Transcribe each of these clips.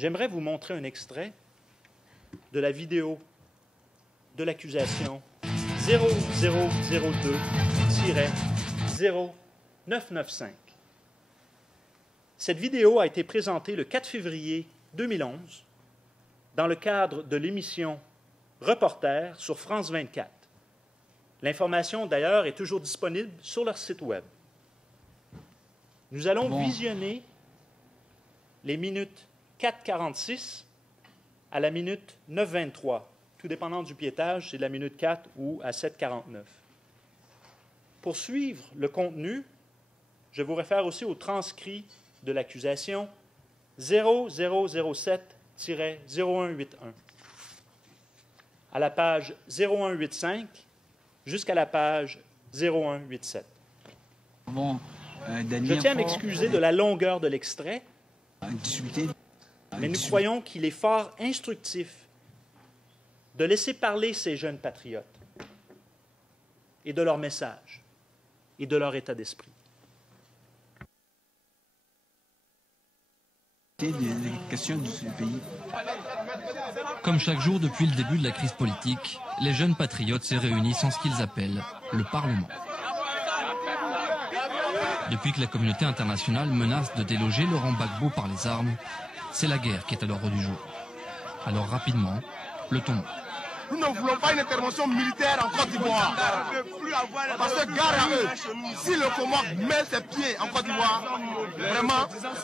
J'aimerais vous montrer un extrait de la vidéo de l'accusation 0002-0995. Cette vidéo a été présentée le 4 février 2011 dans le cadre de l'émission Reporter sur France 24. L'information, d'ailleurs, est toujours disponible sur leur site Web. Nous allons visionner les minutes 4:46 à la minute 9:23. Tout dépendant du piétage, c'est de la minute 4 ou à 7:49. Pour suivre le contenu, je vous réfère aussi au transcrit de l'accusation 0007-0181 à la page 0185 jusqu'à la page 0187. Je tiens à m'excuser de la longueur de l'extrait, mais nous croyons qu'il est fort instructif de laisser parler ces jeunes patriotes et de leur message et de leur état d'esprit. Comme chaque jour depuis le début de la crise politique, les jeunes patriotes se réunissent en ce qu'ils appellent le Parlement. Depuis que la communauté internationale menace de déloger Laurent Gbagbo par les armes, c'est la guerre qui est à l'ordre du jour. Alors rapidement, le ton monte. Nous ne voulons pas une intervention militaire en Côte d'Ivoire. Parce que gare à eux, si le Comore met ses pieds en Côte d'Ivoire, vraiment, ça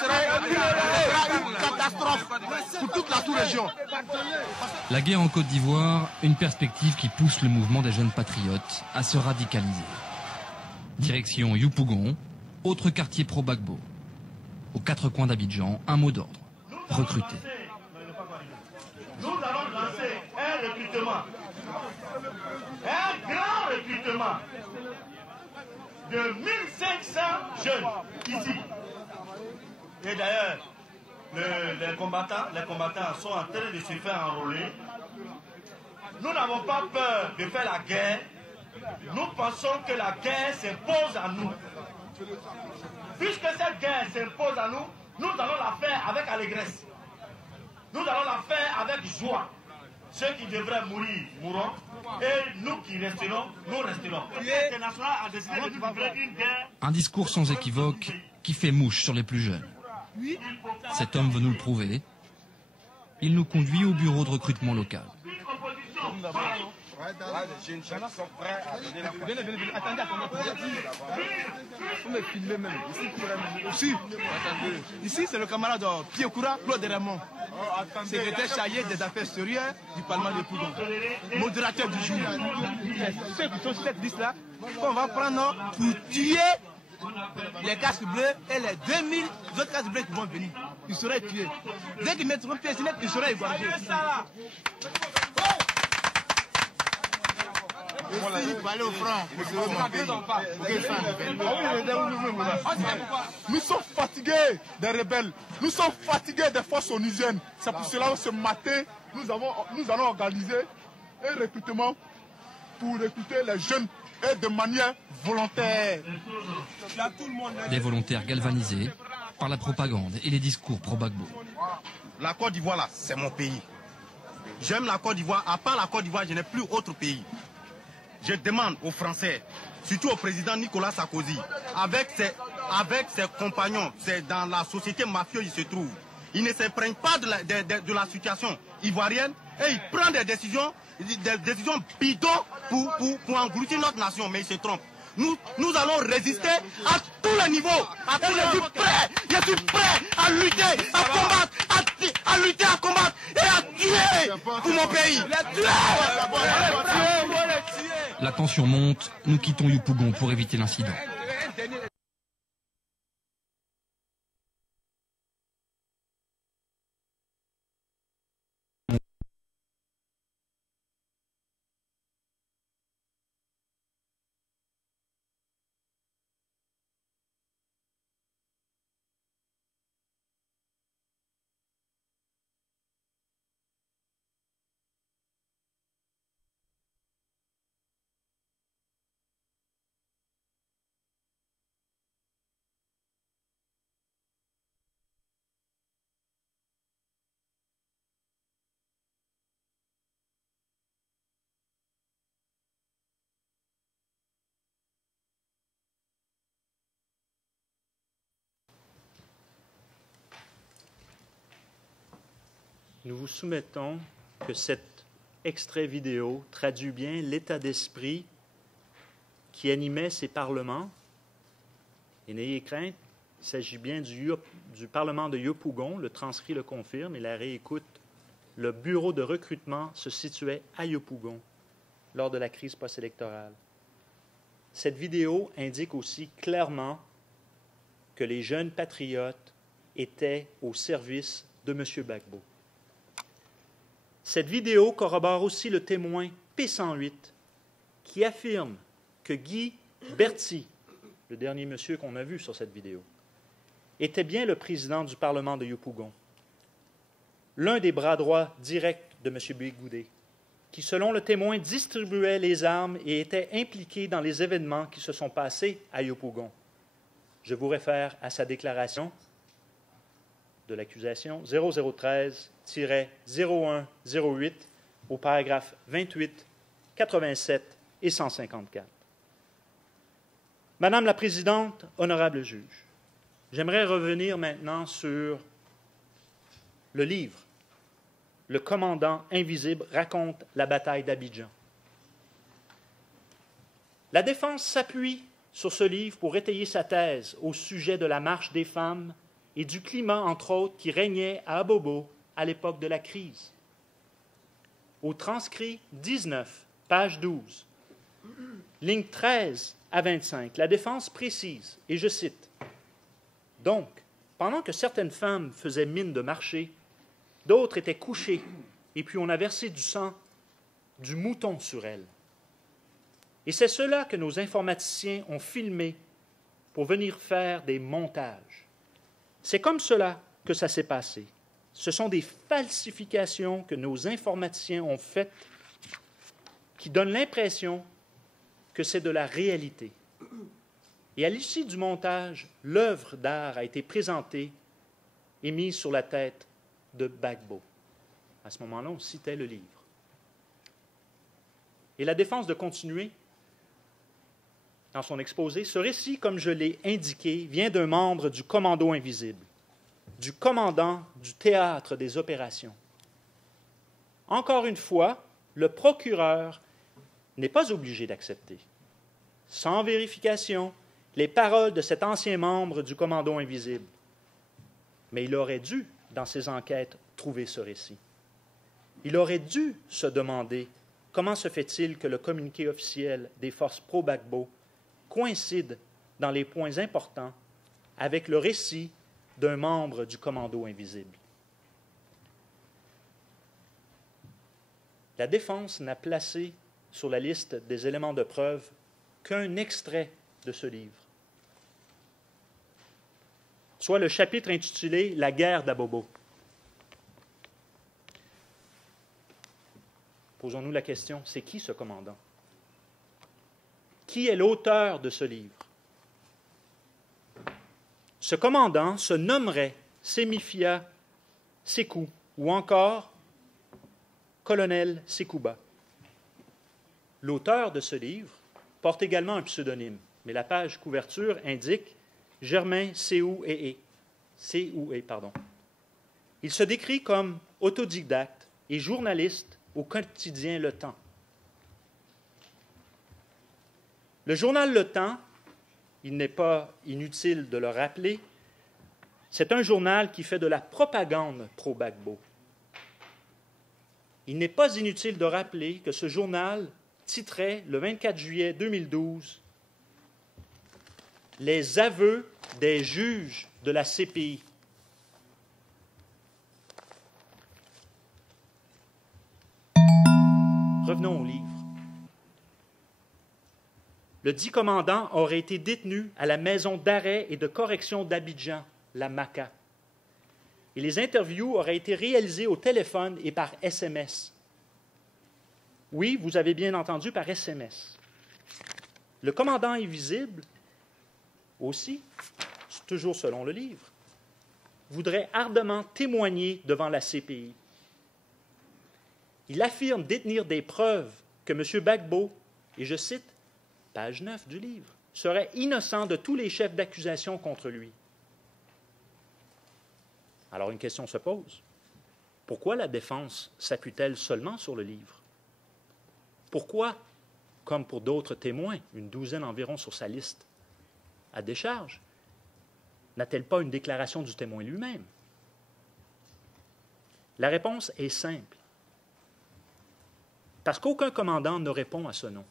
serait une catastrophe pour toute la sous-région. La guerre en Côte d'Ivoire, une perspective qui pousse le mouvement des jeunes patriotes à se radicaliser. Direction Yopougon, autre quartier pro-Gbagbo. Aux quatre coins d'Abidjan, un mot d'ordre. Recruter. Nous allons lancer un recrutement, un grand recrutement de 1500 jeunes ici. Et d'ailleurs, les combattants sont en train de se faire enrôler. Nous n'avons pas peur de faire la guerre. Nous pensons que la guerre s'impose à nous. Puisque cette guerre s'impose à nous, nous allons la faire avec allégresse. Nous allons la faire avec joie. Ceux qui devraient mourir, mourront. Et nous qui resterons, nous resterons. L'international a décidé de livrer une guerre. Un discours sans équivoque qui fait mouche sur les plus jeunes. Cet homme veut nous le prouver. Il nous conduit au bureau de recrutement local. Les jeunes sont prêts à donner la force. Attendez. Vous me filmez même. Ici, c'est le camarade Piekoura Claude Raymond, secrétaire chargé des affaires extérieures du Parlement de Pougon, modérateur du jour. C'est ceux qui sont sur cette liste-là qu'on va prendre pour tuer les casques bleus et les 2000 autres casques bleus qui vont venir. Ils seraient tués. Dès qu'ils mettront pièce nette, ils seraient égorgés. Il faut aller au front. Nous sommes fatigués des rebelles. Nous sommes fatigués des forces onusiennes. C'est pour cela que ce matin, nous allons organiser un recrutement pour recruter les jeunes et de manière volontaire. Des volontaires galvanisés par la propagande et les discours pro-Gbagbo. La Côte d'Ivoire, là, c'est mon pays. J'aime la Côte d'Ivoire. À part la Côte d'Ivoire, je n'ai plus autre pays. Je demande aux Français, surtout au président Nicolas Sarkozy, avec ses compagnons, c'est dans la société mafieuse il se trouve. Il ne se prenne pas de la situation ivoirienne et il prend des décisions bidons pour engloutir notre nation, mais il se trompe. Nous allons résister à tous les niveaux. Je suis prêt à lutter, à combattre, à lutter, à combattre et à tuer pour mon pays. La tension monte, nous quittons Yopougon pour éviter l'incident. nous vous soumettons que cet extrait vidéo traduit bien l'état d'esprit qui animait ces parlements. Et n'ayez crainte, il s'agit bien du Parlement de Yopougon, le transcrit le confirme et la réécoute. Le bureau de recrutement se situait à Yopougon lors de la crise post-électorale. Cette vidéo indique aussi clairement que les jeunes patriotes étaient au service de M. Gbagbo. Cette vidéo corrobore aussi le témoin P108 qui affirme que Guy Berti, le dernier monsieur qu'on a vu sur cette vidéo, était bien le président du Parlement de Yopougon, l'un des bras droits directs de M. Bégoudet, qui, selon le témoin, distribuait les armes et était impliqué dans les événements qui se sont passés à Yopougon. Je vous réfère à sa déclaration de l'accusation 0013-0108 au paragraphe 28, 87 et 154. Madame la Présidente, honorable juge, j'aimerais revenir maintenant sur le livre. Le commandant invisible raconte la bataille d'Abidjan. La défense s'appuie sur ce livre pour étayer sa thèse au sujet de la marche des femmes et du climat, entre autres, qui régnait à Abobo à l'époque de la crise. Au transcrit 19, page 12, ligne 13 à 25, la défense précise, et je cite, « Donc, pendant que certaines femmes faisaient mine de marcher, d'autres étaient couchées, et puis on a versé du sang du mouton sur elles. Et c'est cela que nos informaticiens ont filmé pour venir faire des montages. C'est comme cela que ça s'est passé. Ce sont des falsifications que nos informaticiens ont faites qui donnent l'impression que c'est de la réalité. Et à l'issue du montage, l'œuvre d'art a été présentée et mise sur la tête de Gbagbo. À ce moment-là, on citait le livre. Et la défense de continuer dans son exposé, ce récit, comme je l'ai indiqué, vient d'un membre du Commando invisible, du commandant du théâtre des opérations. Encore une fois, le procureur n'est pas obligé d'accepter, sans vérification, les paroles de cet ancien membre du Commando invisible. Mais il aurait dû, dans ses enquêtes, trouver ce récit. Il aurait dû se demander comment se fait-il que le communiqué officiel des forces pro-Gbagbo coïncide dans les points importants avec le récit d'un membre du Commando invisible. La défense n'a placé sur la liste des éléments de preuve qu'un extrait de ce livre, soit le chapitre intitulé « La guerre d'Abobo ». Posons-nous la question, c'est qui ce commandant? Qui est l'auteur de ce livre? Ce commandant se nommerait Semifia Sékou ou encore colonel Sékouba. L'auteur de ce livre porte également un pseudonyme, mais la page couverture indique Germain Séoué. Il se décrit comme autodidacte et journaliste au quotidien Le Temps. Le journal Le Temps, il n'est pas inutile de le rappeler, c'est un journal qui fait de la propagande pro-Gbagbo. Il n'est pas inutile de rappeler que ce journal titrait le 24 juillet 2012 « Les aveux des juges de la CPI ». Revenons au livre. Le dit commandant aurait été détenu à la maison d'arrêt et de correction d'Abidjan, la MACA. Et les interviews auraient été réalisées au téléphone et par SMS. Oui, vous avez bien entendu, par SMS. Le commandant invisible, aussi, toujours selon le livre, voudrait ardemment témoigner devant la CPI. Il affirme détenir des preuves que M. Gbagbo, et je cite, page 9 du livre, serait innocent de tous les chefs d'accusation contre lui. Alors une question se pose. Pourquoi la défense s'appuie-t-elle seulement sur le livre? Pourquoi, comme pour d'autres témoins, une douzaine environ sur sa liste à décharge, n'a-t-elle pas une déclaration du témoin lui-même? La réponse est simple. Parce qu'aucun commandant ne répond à ce nom.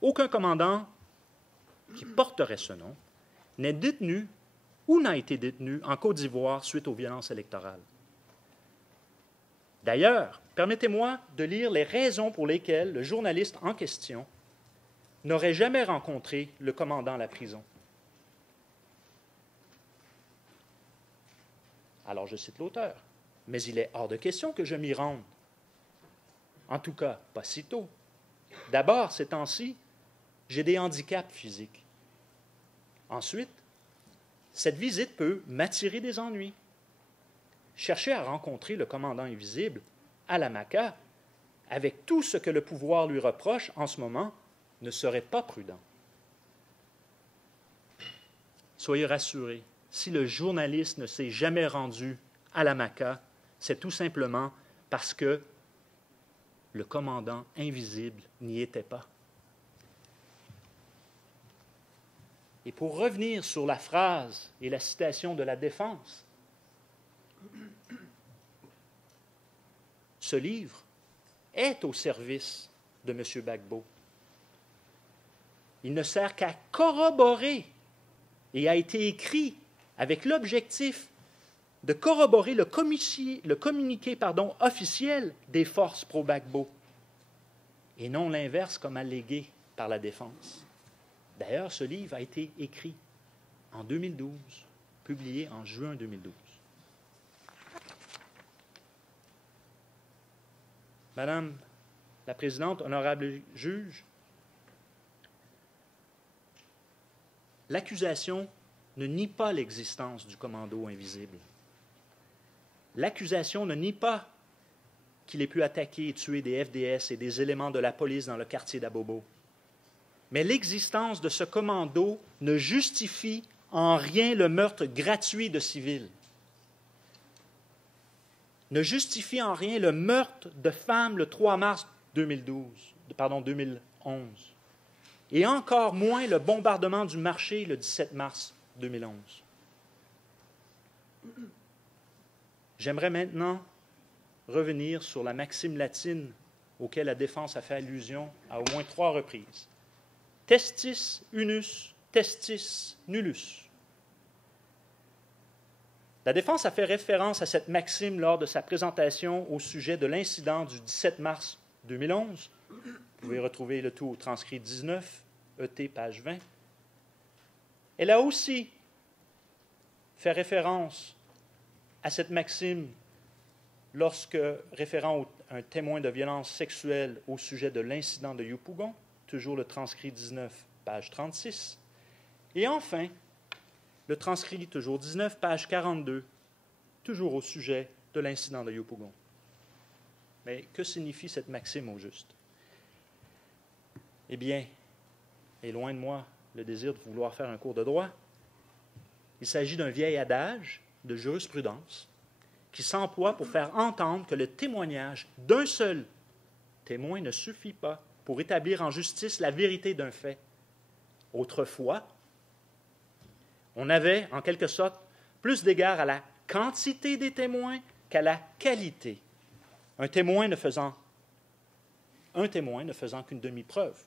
Aucun commandant qui porterait ce nom n'est détenu ou n'a été détenu en Côte d'Ivoire suite aux violences électorales. D'ailleurs, permettez-moi de lire les raisons pour lesquelles le journaliste en question n'aurait jamais rencontré le commandant à la prison. Alors je cite l'auteur, mais il est hors de question que je m'y rende. En tout cas, pas si tôt. D'abord, ces temps-ci, j'ai des handicaps physiques. Ensuite, cette visite peut m'attirer des ennuis. Chercher à rencontrer le commandant invisible à la Maca, avec tout ce que le pouvoir lui reproche en ce moment, ne serait pas prudent. Soyez rassurés, si le journaliste ne s'est jamais rendu à la Maca, c'est tout simplement parce que le commandant invisible n'y était pas. Et pour revenir sur la phrase et la citation de la défense, ce livre est au service de M. Gbagbo. Il ne sert qu'à corroborer et a été écrit avec l'objectif de corroborer le communiqué officiel des forces pro-Gbagbo et non l'inverse comme allégué par la défense. D'ailleurs, ce livre a été écrit en 2012, publié en juin 2012. Madame la Présidente, honorable juge, l'accusation ne nie pas l'existence du commando invisible. L'accusation ne nie pas qu'il ait pu attaquer et tuer des FDS et des éléments de la police dans le quartier d'Abobo. Mais l'existence de ce commando ne justifie en rien le meurtre gratuit de civils. Ne justifie en rien le meurtre de femmes le 3 mars 2011. Et encore moins le bombardement du marché le 17 mars 2011. J'aimerais maintenant revenir sur la maxime latine auquel la défense a fait allusion à au moins 3 reprises. Testis unus, testis nullus. La défense a fait référence à cette maxime lors de sa présentation au sujet de l'incident du 17 mars 2011. Vous pouvez retrouver le tout au transcrit 19, ET, page 20. Elle a aussi fait référence à cette maxime lorsque, référant à un témoin de violence sexuelle au sujet de l'incident de Yopougon, toujours le transcrit 19, page 36. Et enfin, le transcrit toujours 19, page 42, toujours au sujet de l'incident de Yopougon. Mais que signifie cette maxime au juste? Eh bien, et loin de moi le désir de vouloir faire un cours de droit, il s'agit d'un vieil adage de jurisprudence qui s'emploie pour faire entendre que le témoignage d'un seul témoin ne suffit pas pour établir en justice la vérité d'un fait. Autrefois, on avait, en quelque sorte, plus d'égard à la quantité des témoins qu'à la qualité. Un témoin ne faisant qu'une demi-preuve.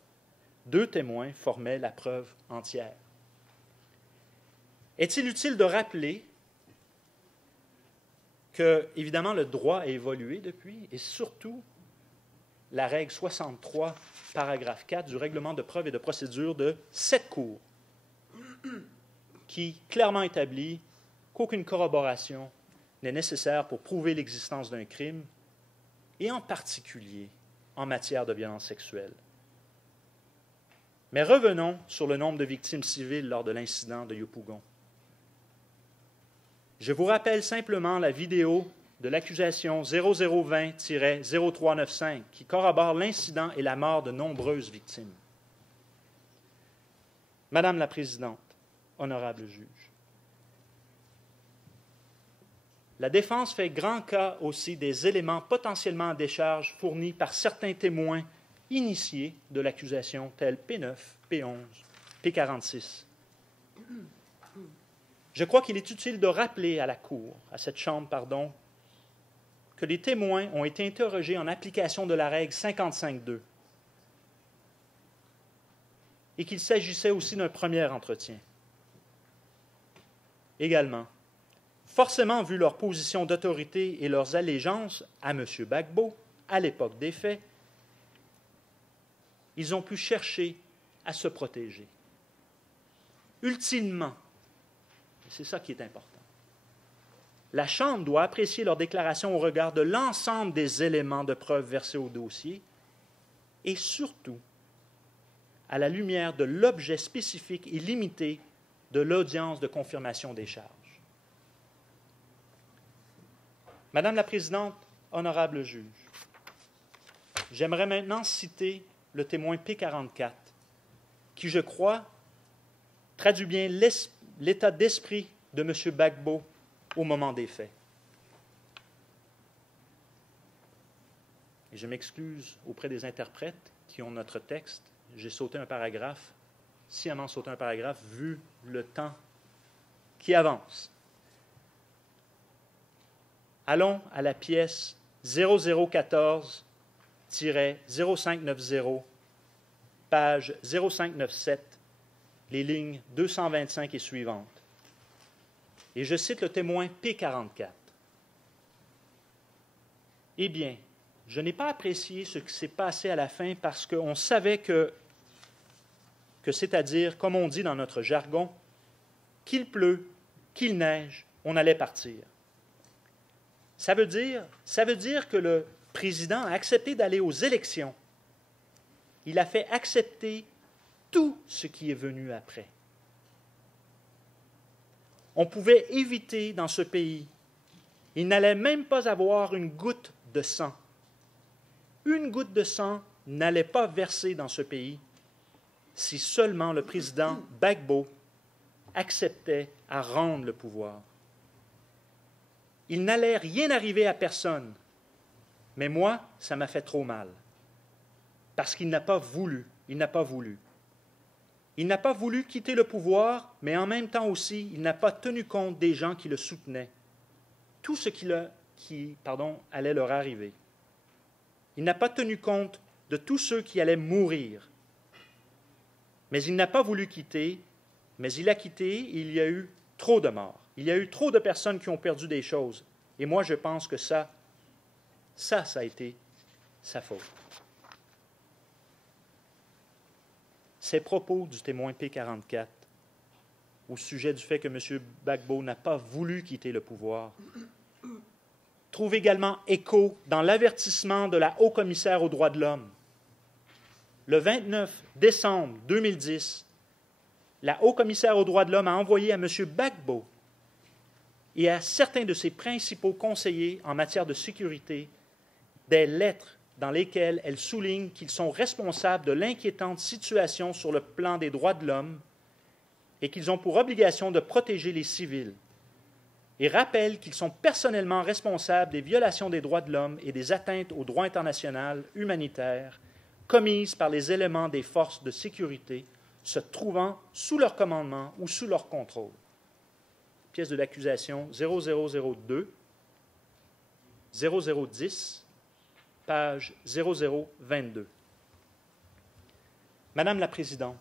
2 témoins formaient la preuve entière. Est-il utile de rappeler que, évidemment, le droit a évolué depuis, et surtout, la règle 63, paragraphe 4 du règlement de preuve et de procédure de cette Cour, qui clairement établit qu'aucune corroboration n'est nécessaire pour prouver l'existence d'un crime, et en particulier en matière de violence sexuelle. Mais revenons sur le nombre de victimes civiles lors de l'incident de Yopougon. Je vous rappelle simplement la vidéo de l'accusation 0020-0395 qui corrobore l'incident et la mort de nombreuses victimes. Madame la Présidente, honorable juge, la défense fait grand cas aussi des éléments potentiellement à décharge fournis par certains témoins initiés de l'accusation, tels P9, P11, P46. Je crois qu'il est utile de rappeler à la Cour, à cette Chambre, que les témoins ont été interrogés en application de la règle 55.2 et qu'il s'agissait aussi d'un premier entretien. Également, forcément vu leur position d'autorité et leurs allégeances à M. Gbagbo à l'époque des faits, ils ont pu chercher à se protéger. Ultimement, c'est ça qui est important, la Chambre doit apprécier leur déclaration au regard de l'ensemble des éléments de preuve versés au dossier et surtout à la lumière de l'objet spécifique et limité de l'audience de confirmation des charges. Madame la Présidente, honorable juge, j'aimerais maintenant citer le témoin P44, qui, je crois, traduit bien l'état d'esprit de M. Gbagbo au moment des faits. Et je m'excuse auprès des interprètes qui ont notre texte. J'ai sauté un paragraphe, sciemment sauté un paragraphe, vu le temps qui avance. Allons à la pièce 0014-0590, page 0597, les lignes 225 et suivantes. Et je cite le témoin P44. Eh bien, je n'ai pas apprécié ce qui s'est passé à la fin parce qu'on savait que c'est-à-dire, comme on dit dans notre jargon, qu'il pleut, qu'il neige, on allait partir. Ça veut dire que le président a accepté d'aller aux élections. Il a fait accepter tout ce qui est venu après. On pouvait éviter dans ce pays. Il n'allait même pas avoir une goutte de sang. Une goutte de sang n'allait pas verser dans ce pays si seulement le président Gbagbo acceptait à rendre le pouvoir. Il n'allait rien arriver à personne, mais moi, ça m'a fait trop mal, parce qu'il n'a pas voulu, il n'a pas voulu. Il n'a pas voulu quitter le pouvoir, mais en même temps aussi, il n'a pas tenu compte des gens qui le soutenaient, tout ce qui allait leur arriver. Il n'a pas tenu compte de tous ceux qui allaient mourir. Mais il n'a pas voulu quitter, mais il a quitté et il y a eu trop de morts. Il y a eu trop de personnes qui ont perdu des choses. Et moi, je pense que ça a été sa faute. Ces propos du témoin P44 au sujet du fait que M. Gbagbo n'a pas voulu quitter le pouvoir trouvent également écho dans l'avertissement de la haut-commissaire aux droits de l'homme. Le 29 décembre 2010, la haut-commissaire aux droits de l'homme a envoyé à M. Gbagbo et à certains de ses principaux conseillers en matière de sécurité des lettres dans lesquelles elle souligne qu'ils sont responsables de l'inquiétante situation sur le plan des droits de l'homme et qu'ils ont pour obligation de protéger les civils, et rappelle qu'ils sont personnellement responsables des violations des droits de l'homme et des atteintes au droit international humanitaire commises par les éléments des forces de sécurité se trouvant sous leur commandement ou sous leur contrôle. Pièce de l'accusation 0002, 0010, page 0022. Madame la Présidente,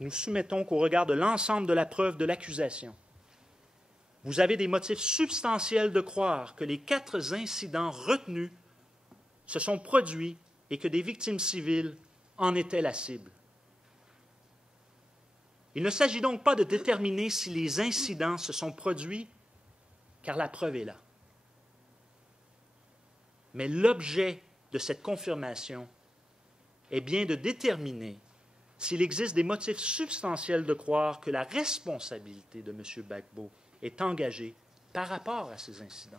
nous soumettons qu'au regard de l'ensemble de la preuve de l'accusation, vous avez des motifs substantiels de croire que les 4 incidents retenus se sont produits et que des victimes civiles en étaient la cible. Il ne s'agit donc pas de déterminer si les incidents se sont produits, car la preuve est là. Mais l'objet de cette confirmation est bien de déterminer s'il existe des motifs substantiels de croire que la responsabilité de M. Gbagbo est engagée par rapport à ces incidents.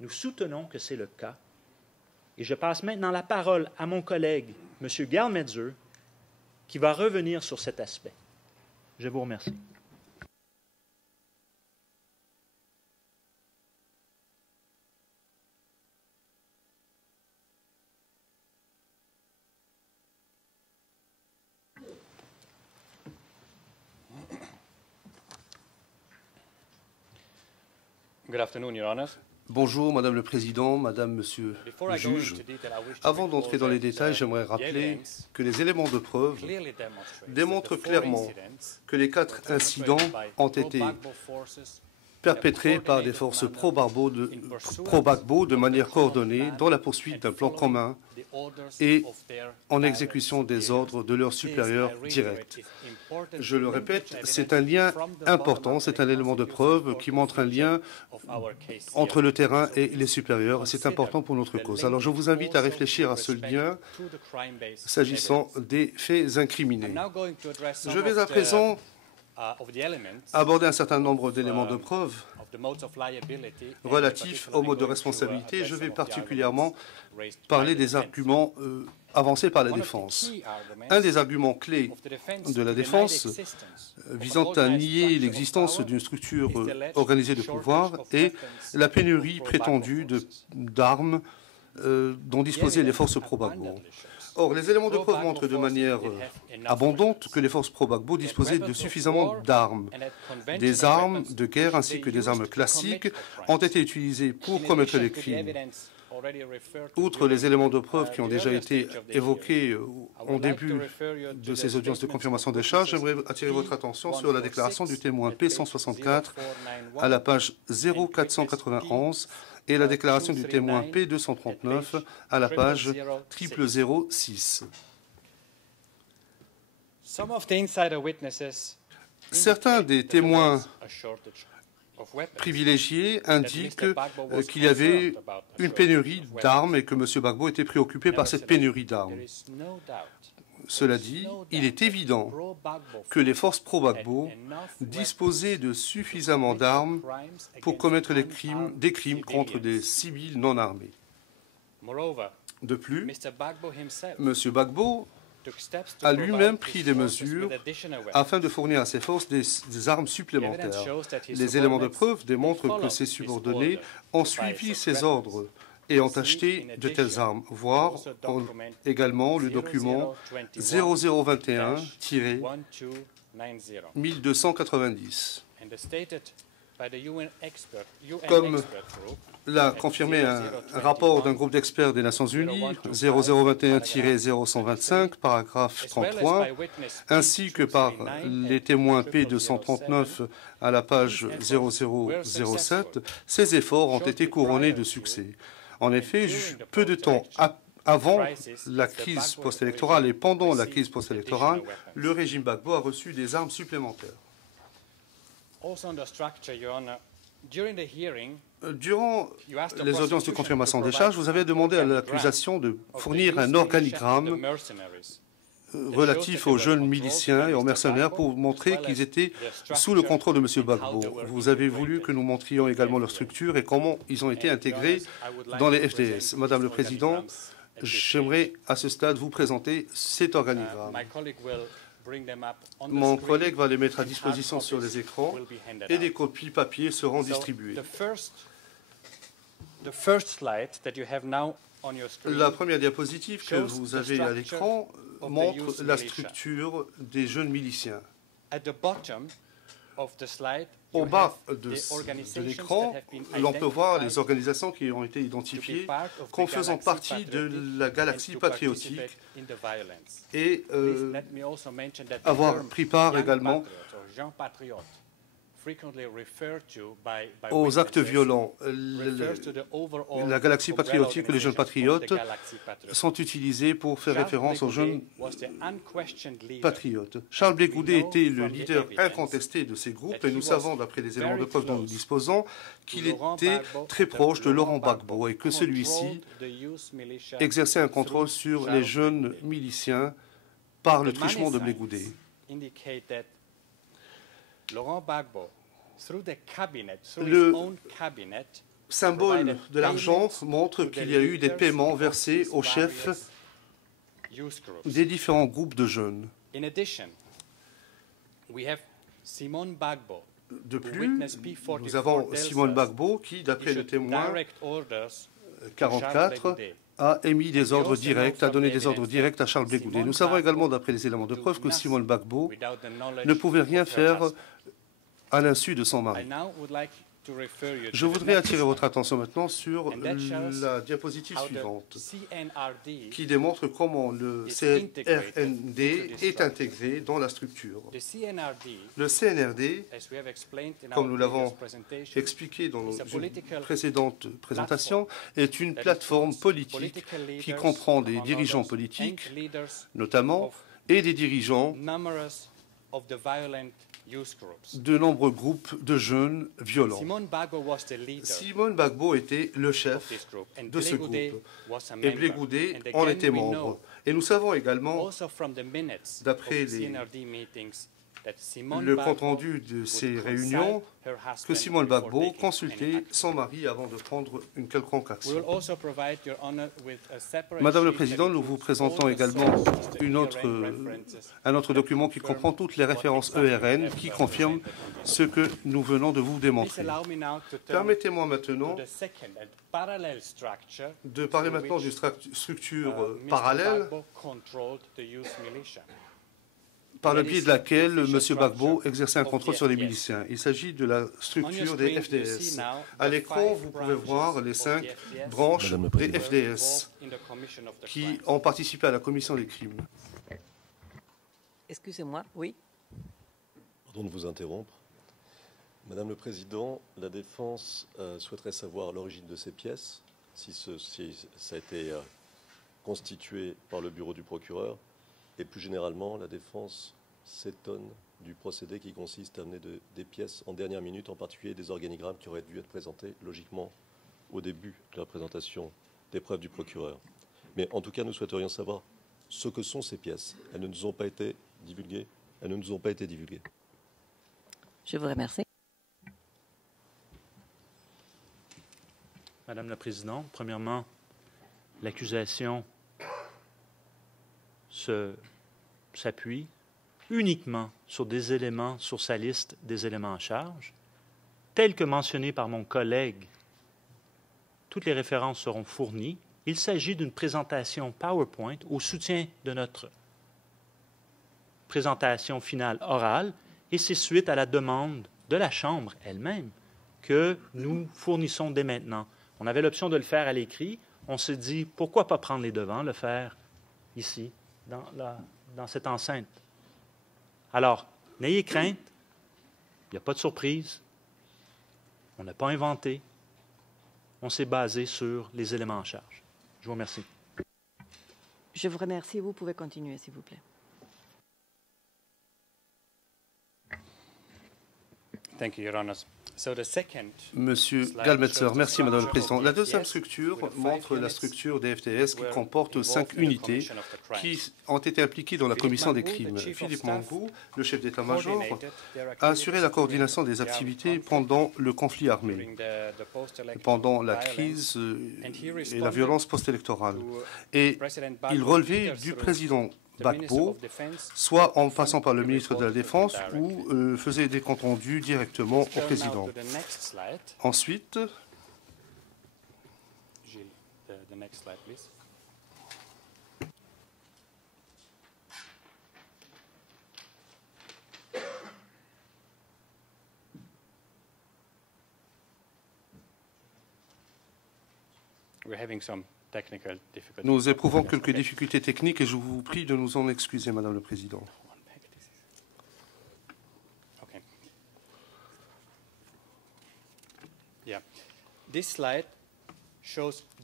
Nous soutenons que c'est le cas, et je passe maintenant la parole à mon collègue, M. Garmetzer, qui va revenir sur cet aspect. Je vous remercie. Good afternoon, Your Honor. Bonjour, Madame le Président, Madame, Monsieur le juge. Avant d'entrer dans les détails, j'aimerais rappeler que les éléments de preuve démontrent clairement que les 4 incidents ont été perpétrés par des forces pro-Gbagbo de manière coordonnée dans la poursuite d'un plan commun et en exécution des ordres de leurs supérieurs directs. Je le répète, c'est un lien important, c'est un élément de preuve qui montre un lien entre le terrain et les supérieurs. C'est important pour notre cause. Alors je vous invite à réfléchir à ce lien s'agissant des faits incriminés. Je vais à présent aborder un certain nombre d'éléments de preuve relatifs au mode de responsabilité. Je vais particulièrement parler des arguments avancés par la défense. Un des arguments clés de la défense visant à nier l'existence d'une structure organisée de pouvoir est la pénurie prétendue d'armes dont disposaient les forces pro-Gbagbo. Or, les éléments de preuve montrent de manière abondante que les forces pro-Gbagbo disposaient de suffisamment d'armes. Des armes de guerre ainsi que des armes classiques ont été utilisées pour commettre les crimes. Outre les éléments de preuve qui ont déjà été évoqués au début de ces audiences de confirmation des charges, j'aimerais attirer votre attention sur la déclaration du témoin P164 à la page 0491 et la déclaration du témoin P239 à la page 0006. Certains des témoins privilégiés indiquent qu'il y avait une pénurie d'armes et que M. Gbagbo était préoccupé par cette pénurie d'armes. Cela dit, il est évident que les forces pro-Gbagbo disposaient de suffisamment d'armes pour commettre des crimes contre des civils non armés. De plus, M. Gbagbo a lui-même pris des mesures afin de fournir à ses forces des armes supplémentaires. Les éléments de preuve démontrent que ses subordonnés ont suivi ses ordres et ont acheté de telles armes, voire également le document 0021-1290. Comme l'a confirmé un rapport d'un groupe d'experts des Nations Unies, 0021-0125, paragraphe 33, ainsi que par les témoins P239 à la page 0007, ces efforts ont été couronnés de succès. En effet, peu de temps avant la crise post-électorale et pendant la crise post-électorale, le régime Gbagbo a reçu des armes supplémentaires. Durant les audiences de confirmation des charges, vous avez demandé à l'accusation de fournir un organigramme relatif aux jeunes miliciens et aux mercenaires pour montrer qu'ils étaient sous le contrôle de M. Gbagbo. Vous avez voulu que nous montrions également leur structure et comment ils ont été intégrés dans les FDS. Madame le Président, j'aimerais à ce stade vous présenter cet organigramme. Mon collègue va les mettre à disposition sur les écrans et des copies papier seront distribuées. La première diapositive que vous avez à l'écran montre la structure des jeunes miliciens. Au bas de l'écran, l'on peut voir les organisations qui ont été identifiées comme faisant partie de la galaxie patriotique et avoir pris part également aux actes violents. La galaxie patriotique et les jeunes patriotes sont utilisés pour faire référence aux jeunes patriotes. Charles Blé Goudé était le leader incontesté de ces groupes et nous savons, d'après les éléments de preuve dont nous disposons, qu'il était très proche de Laurent Gbagbo et que celui-ci exerçait un contrôle sur les jeunes miliciens par le truchement de Blé Goudé. Le symbole de l'argent montre qu'il y a eu des paiements versés aux chefs des différents groupes de jeunes. De plus, nous avons Simone Gbagbo qui, d'après le témoin 44, a émis des ordres directs, a donné des ordres directs à Charles Blé Goudé. Nous savons également, d'après les éléments de preuve, que Simone Gbagbo ne pouvait rien faire à l'insu de son mari. Je voudrais attirer votre attention maintenant sur la diapositive suivante, qui démontre comment le CNRD est intégré dans la structure. Le CNRD, comme nous l'avons expliqué dans une précédente présentation, est une plateforme politique qui comprend des dirigeants politiques, notamment, et des dirigeants de nombreux groupes de jeunes violents. Simone Gbagbo était le chef de ce groupe et Blé Goudé en était membre. Et nous savons également, d'après le compte-rendu de ces réunions, que Simone Gbagbo consultait son mari avant de prendre une quelconque action. Madame la Présidente, nous vous présentons également un autre document qui comprend toutes les références ERN qui confirment ce que nous venons de vous démontrer. Permettez-moi maintenant de parler maintenant d'une structure parallèle par le biais de laquelle M. Gbagbo exerçait un contrôle sur les miliciens. Il s'agit de la structure des FDS. À l'écran, vous pouvez voir les 5 branches des FDS qui ont participé à la commission des crimes. Excusez-moi, oui. Pardon de vous interrompre. Madame le Président, la Défense souhaiterait savoir l'origine de ces pièces, si ça a été constitué par le bureau du procureur. Et plus généralement, la Défense s'étonne du procédé qui consiste à amener des pièces en dernière minute, en particulier des organigrammes qui auraient dû être présentés logiquement au début de la présentation des preuves du procureur. Mais en tout cas, nous souhaiterions savoir ce que sont ces pièces. Elles ne nous ont pas été divulguées. Je vous remercie. Madame la Présidente, premièrement, l'accusation s'appuie uniquement sur des éléments sur sa liste des éléments en charge, tels que mentionnés par mon collègue. Toutes les références seront fournies. Il s'agit d'une présentation PowerPoint au soutien de notre présentation finale orale, et c'est suite à la demande de la Chambre elle-même que nous fournissons dès maintenant. On avait l'option de le faire à l'écrit. On s'est dit, pourquoi pas prendre les devants, le faire ici, dans cette enceinte. Alors, n'ayez crainte, il n'y a pas de surprise, on n'a pas inventé, on s'est basé sur les éléments en charge. Je vous remercie. Je vous remercie. Vous pouvez continuer, s'il vous plaît. Thank you, Your Honor. Monsieur Galmetzer, merci Madame la Présidente. La deuxième structure montre la structure des FDS qui comporte 5 unités qui ont été impliquées dans la commission des crimes. Philippe Mangou, le chef d'état-major, a assuré la coordination des activités pendant le conflit armé, pendant la crise et la violence post-électorale. Et il relevait du président Gbagbo, soit en passant par le ministre de la Défense ou faisait des comptes rendus directement au président. Ensuite, nous éprouvons quelques difficultés techniques et je vous prie de nous en excuser, Madame le Président.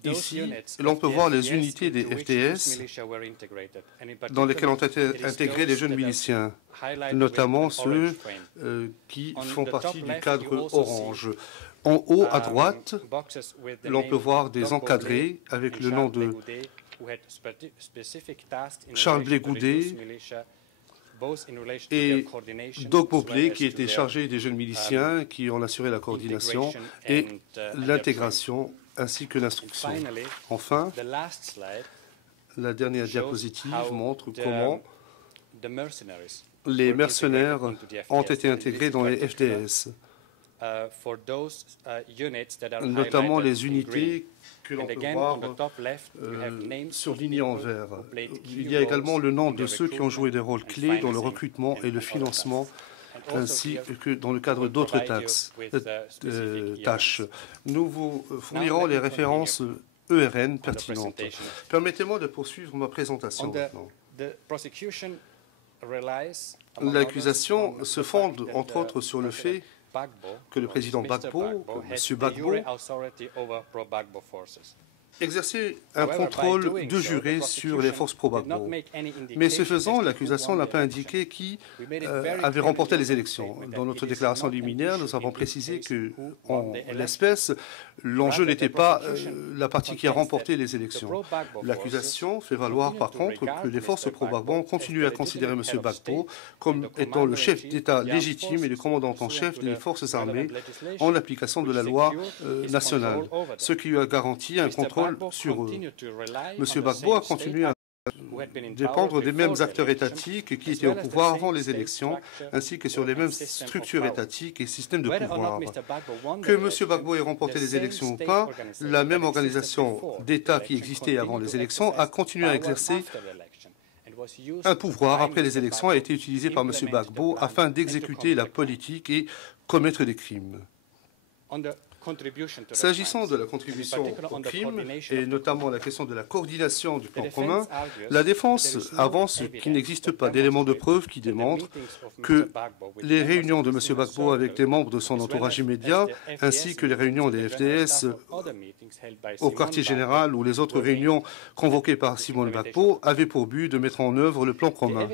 Ici, l'on peut voir les unités des FDS dans lesquelles ont été intégrés les jeunes miliciens, notamment ceux qui font partie du cadre orange. En haut à droite, l'on peut voir des encadrés avec le nom de Charles Blé Goudé et Dogbo Blé, qui était chargé des jeunes miliciens qui ont assuré la coordination et l'intégration ainsi que l'instruction. Enfin, la dernière diapositive montre comment les mercenaires ont été intégrés dans les FDS, notamment les unités que l'on peut voir surlignées en vert. Il y a également le nom de ceux qui ont joué des rôles clés dans le recrutement et le financement ainsi que dans le cadre d'autres tâches. Nous vous fournirons les références ERN pertinentes. Permettez-moi de poursuivre ma présentation maintenant. L'accusation se fonde, entre autres, sur le fait que le président Gbagbo, M. Gbagbo, exercer un contrôle de juré sur les forces pro-Gbagbo. Mais ce faisant, l'accusation n'a pas indiqué qui avait remporté les élections. Dans notre déclaration liminaire, nous avons précisé que, en l'espèce, l'enjeu n'était pas la partie qui a remporté les élections. L'accusation fait valoir, par contre, que les forces pro-Gbagbo continuent à considérer M. Gbagbo comme étant le chef d'État légitime et le commandant en chef des forces armées en application de la loi nationale, ce qui lui a garanti un contrôle sur eux. M. Gbagbo a continué à dépendre des mêmes acteurs étatiques qui étaient au pouvoir avant les élections, ainsi que sur les mêmes structures étatiques et systèmes de pouvoir. Que M. Gbagbo ait remporté les élections ou pas, la même organisation d'État qui existait avant les élections a continué à exercer un pouvoir après les élections a été utilisé par M. Gbagbo afin d'exécuter la politique et commettre des crimes. S'agissant de la contribution au crime, et notamment la question de la coordination du plan commun, la défense avance qu'il n'existe pas d'éléments de preuve qui démontrent que les réunions de M. Gbagbo avec les membres de son entourage immédiat, ainsi que les réunions des FDS au quartier général ou les autres réunions convoquées par Simone Gbagbo, avaient pour but de mettre en œuvre le plan commun.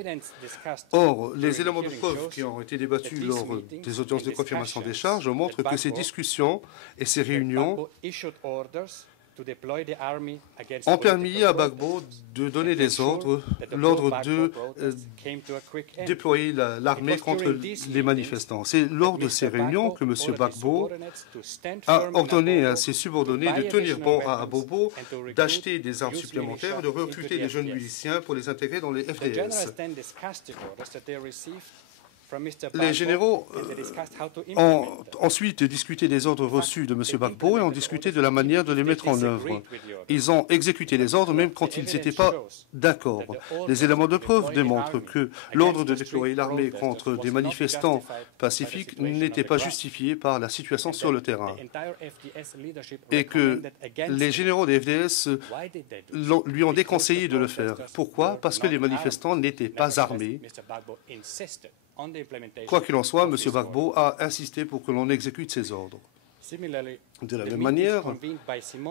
Or, les éléments de preuve qui ont été débattus lors des audiences de confirmation des charges montrent que ces discussions et ces réunions ont permis à Gbagbo de donner des ordres, l'ordre de déployer l'armée contre les manifestants. C'est lors de ces réunions que M. Gbagbo a ordonné à ses subordonnés de tenir bon à Abobo, d'acheter des armes supplémentaires, de recruter des jeunes miliciens pour les intégrer dans les FDS. Les généraux ont ensuite discuté des ordres reçus de M. Gbagbo et ont discuté de la manière de les mettre en œuvre. Ils ont exécuté les ordres même quand ils n'étaient pas d'accord. Les éléments de preuve démontrent que l'ordre de déployer l'armée contre des manifestants pacifiques n'était pas justifié par la situation sur le terrain et que les généraux des FDS lui ont déconseillé de le faire. Pourquoi? Parce que les manifestants n'étaient pas armés. Quoi qu'il en soit, M. Gbagbo a insisté pour que l'on exécute ses ordres. De la même manière,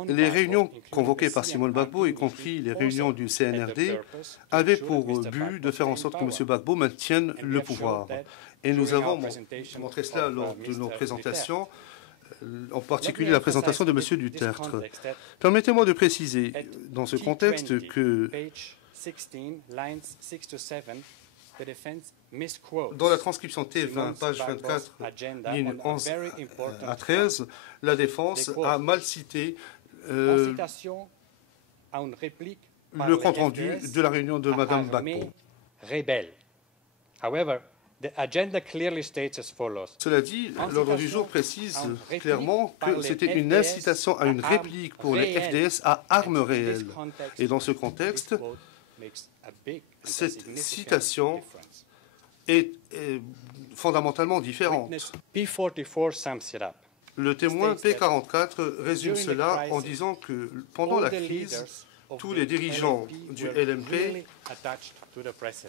les réunions convoquées par Simone Gbagbo, y compris les réunions du CNRD, avaient pour but de faire en sorte que M. Gbagbo maintienne le pouvoir. Et nous avons montré cela lors de nos présentations, en particulier la présentation de M. Duterte. Permettez-moi de préciser dans ce contexte que dans la transcription T20, page 24, ligne 11 à 13, la défense a mal cité le compte-rendu de la réunion de Mme Gbagbo. Cela dit, l'ordre du jour précise clairement que c'était une incitation à une réplique pour les FDS à armes réelles. Et dans ce contexte, cette citation est fondamentalement différente. Le témoin P44 résume cela en disant que pendant la crise, tous les dirigeants du LMP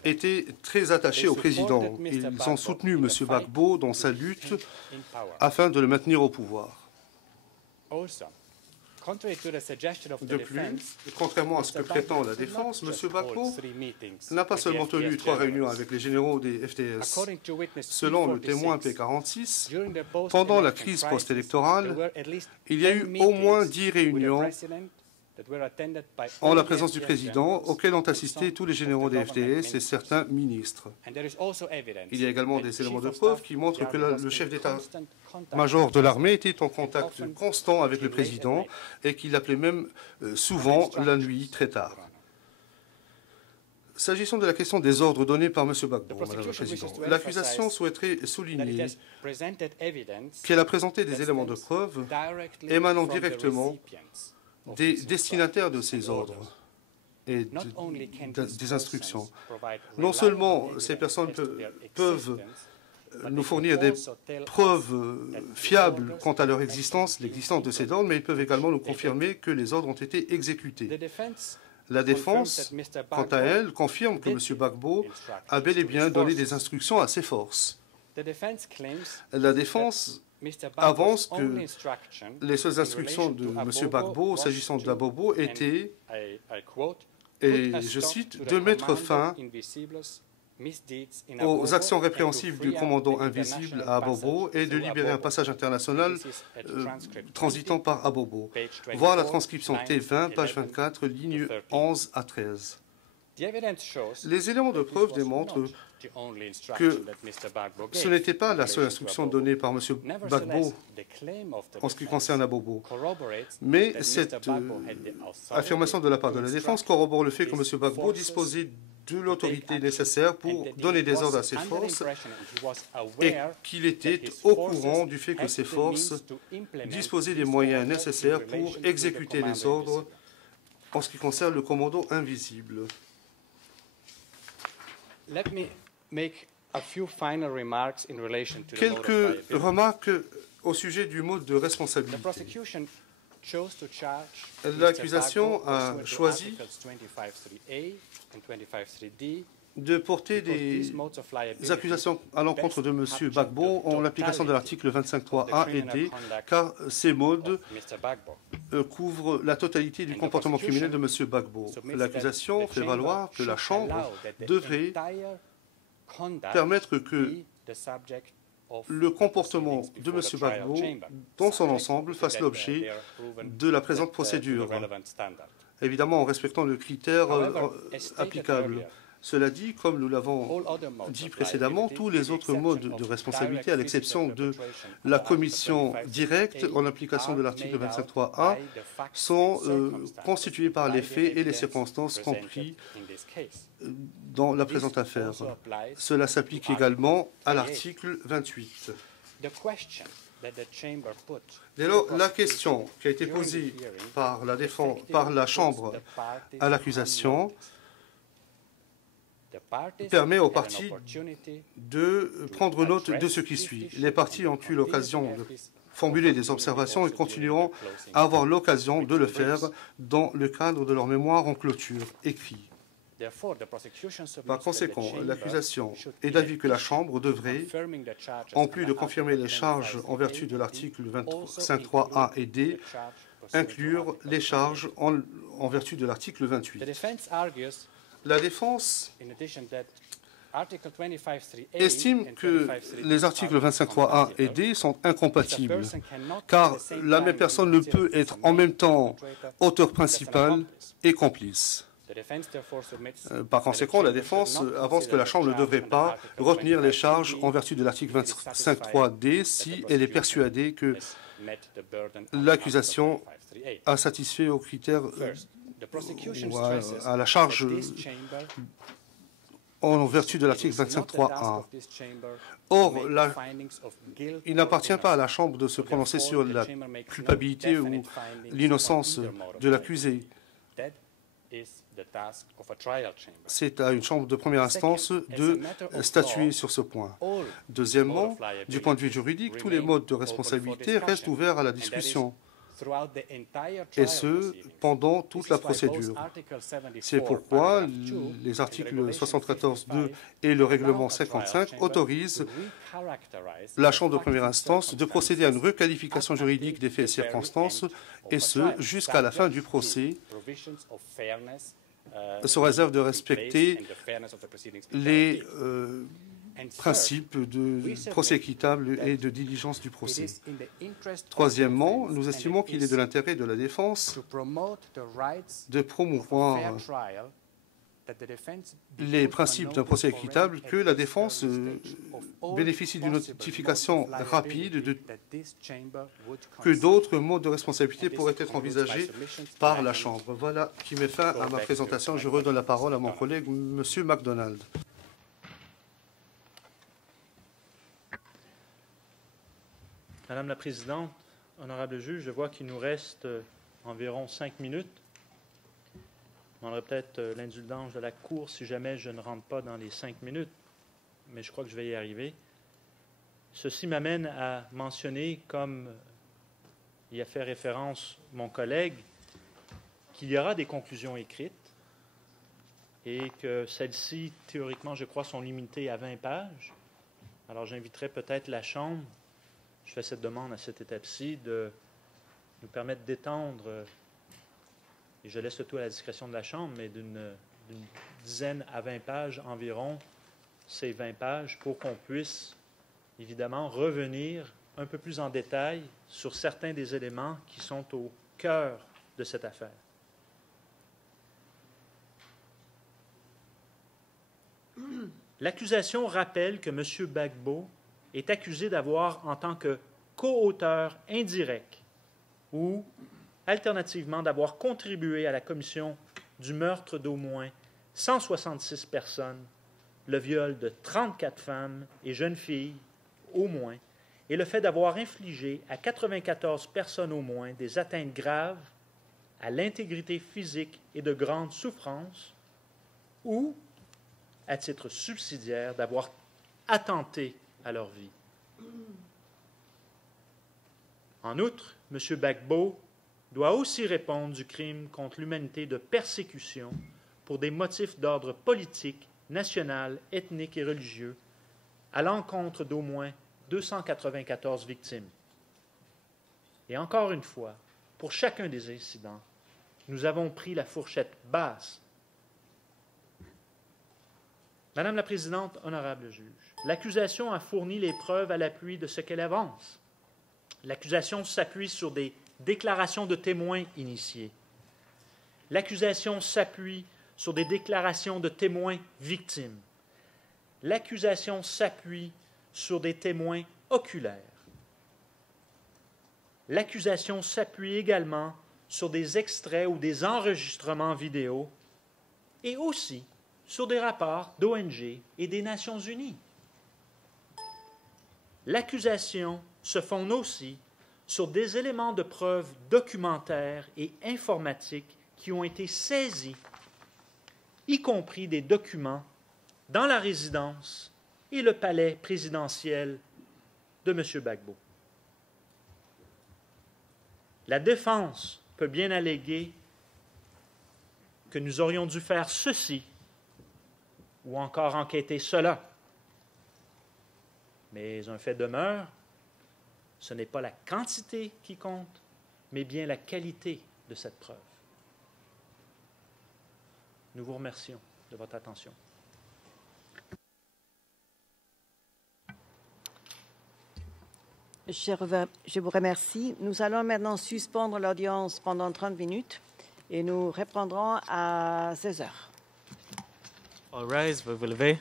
étaient très attachés au président. Ils ont soutenu M. Gbagbo dans sa lutte afin de le maintenir au pouvoir. De plus, contrairement à ce que prétend la défense, M. Gbagbo n'a pas seulement tenu 3 réunions avec les généraux des FDS. Selon le témoin P46, pendant la crise post-électorale, il y a eu au moins 10 réunions en la présence du président, auxquelles ont assisté tous les généraux des FDS et certains ministres. Il y a également des éléments de preuve qui montrent que le chef d'état-major de l'armée était en contact constant avec le président et qu'il l'appelait même souvent la nuit, très tard. S'agissant de la question des ordres donnés par M. Gbagbo, Madame la Présidente, l'accusation souhaiterait souligner qu'elle a présenté des éléments de preuve émanant directement des destinataires de ces ordres et des instructions. Non seulement ces personnes peuvent nous fournir des preuves fiables quant à leur existence, l'existence de ces ordres, mais ils peuvent également nous confirmer que les ordres ont été exécutés. La défense, quant à elle, confirme que M. Gbagbo a bel et bien donné des instructions à ses forces. La défense avance que les seules instructions de M. Gbagbo s'agissant de la Bobo étaient, et je cite, de mettre fin aux actions répréhensibles du commandant invisible à Abobo et de libérer un passage international transitant par Abobo. Voir la transcription T20, page 24, lignes 11 à 13. Les éléments de preuve démontrent que ce n'était pas la seule instruction donnée par M. Gbagbo en ce qui concerne Abobo. Mais cette affirmation de la part de la défense corrobore le fait que M. Gbagbo disposait de l'autorité nécessaire pour donner des ordres à ses forces et qu'il était au courant du fait que ses forces disposaient des moyens nécessaires pour exécuter les ordres en ce qui concerne le commando invisible. Quelques remarques au sujet du mode de responsabilité. L'accusation a choisi de porter des accusations à l'encontre de M. Gbagbo en l'application de l'article 25.3a et d, car ces modes couvrent la totalité du comportement criminel de M. Gbagbo. L'accusation fait valoir que la Chambre devrait permettre que le comportement de M. Gbagbo, dans son ensemble, fasse l'objet de la présente procédure, évidemment en respectant le critère applicable. Cela dit, comme nous l'avons dit précédemment, tous les autres modes de responsabilité, à l'exception de la commission directe en application de l'article 25.3a, sont constitués par les faits et les circonstances compris dans la présente affaire. Cela s'applique également à l'article 28. Dès lors, la question qui a été posée par la Chambre à l'accusation permet aux parties de prendre note de ce qui suit. Les parties ont eu l'occasion de formuler des observations et continueront à avoir l'occasion de le faire dans le cadre de leur mémoire en clôture écrit. Par conséquent, l'accusation est d'avis que la Chambre devrait, en plus de confirmer les charges en vertu de l'article 25.3a et d, inclure les charges en vertu de l'article 28. La défense estime que les articles 25.3a et d sont incompatibles, car la même personne ne peut être en même temps auteur principal et complice. Par conséquent, la défense avance que la Chambre ne devrait pas retenir les charges en vertu de l'article 25.3d si elle est persuadée que l'accusation a satisfait aux critères à la charge en vertu de l'article 25.3a. Or, il n'appartient pas à la Chambre de se prononcer sur la culpabilité ou l'innocence de l'accusé. C'est à une chambre de première instance de statuer sur ce point. Deuxièmement, du point de vue juridique, tous les modes de responsabilité restent ouverts à la discussion, et ce, pendant toute la procédure. C'est pourquoi les articles 74.2 et le règlement 55 autorisent la Chambre de première instance de procéder à une requalification juridique des faits et circonstances, et ce, jusqu'à la fin du procès, sous réserve de respecter les principes de procès équitable et de diligence du procès. Troisièmement, nous estimons qu'il est de l'intérêt de la défense de promouvoir les principes d'un procès équitable, que la défense bénéficie d'une notification rapide que d'autres modes de responsabilité pourraient être envisagés par la Chambre. Voilà qui met fin à ma présentation. Je redonne la parole à mon collègue, M. MacDonald. Madame la Présidente, honorable juge, je vois qu'il nous reste environ 5 minutes. Je demanderai peut-être l'indulgence de la Cour si jamais je ne rentre pas dans les 5 minutes, mais je crois que je vais y arriver. ceci m'amène à mentionner, comme y a fait référence mon collègue, qu'il y aura des conclusions écrites et que celles-ci, théoriquement, je crois, sont limitées à 20 pages. Alors, j'inviterai peut-être la Chambre, je fais cette demande à cette étape-ci, de nous permettre d'étendre, et je laisse le tout à la discrétion de la Chambre, mais d'une dizaine à 20 pages environ, ces 20 pages, pour qu'on puisse, évidemment, revenir un peu plus en détail sur certains des éléments qui sont au cœur de cette affaire. L'accusation rappelle que M. Gbagbo est accusé d'avoir, en tant que co-auteur indirect ou, alternativement, d'avoir contribué à la commission du meurtre d'au moins 166 personnes, le viol de 34 femmes et jeunes filles, au moins, et le fait d'avoir infligé à 94 personnes au moins des atteintes graves à l'intégrité physique et de grandes souffrances, ou, à titre subsidiaire, d'avoir attenté à leur vie. En outre, M. Gbagbo doit aussi répondre du crime contre l'humanité de persécution pour des motifs d'ordre politique, national, ethnique et religieux à l'encontre d'au moins 294 victimes. Et encore une fois, pour chacun des incidents, nous avons pris la fourchette basse. Madame la Présidente, honorable juge, l'accusation a fourni les preuves à l'appui de ce qu'elle avance. L'accusation s'appuie sur des déclarations de témoins initiés. L'accusation s'appuie sur des déclarations de témoins victimes. L'accusation s'appuie sur des témoins oculaires. L'accusation s'appuie également sur des extraits ou des enregistrements vidéo et aussi sur des rapports d'ONG et des Nations unies. L'accusation se fonde aussi sur des éléments de preuve documentaires et informatiques qui ont été saisis, y compris des documents dans la résidence et le palais présidentiel de M. Gbagbo. La défense peut bien alléguer que nous aurions dû faire ceci ou encore enquêter cela. Mais un fait demeure, ce n'est pas la quantité qui compte, mais bien la qualité de cette preuve. Nous vous remercions de votre attention. Je vous remercie. Nous allons maintenant suspendre l'audience pendant 30 minutes et nous reprendrons à 16 heures. All rise, vous vous levez.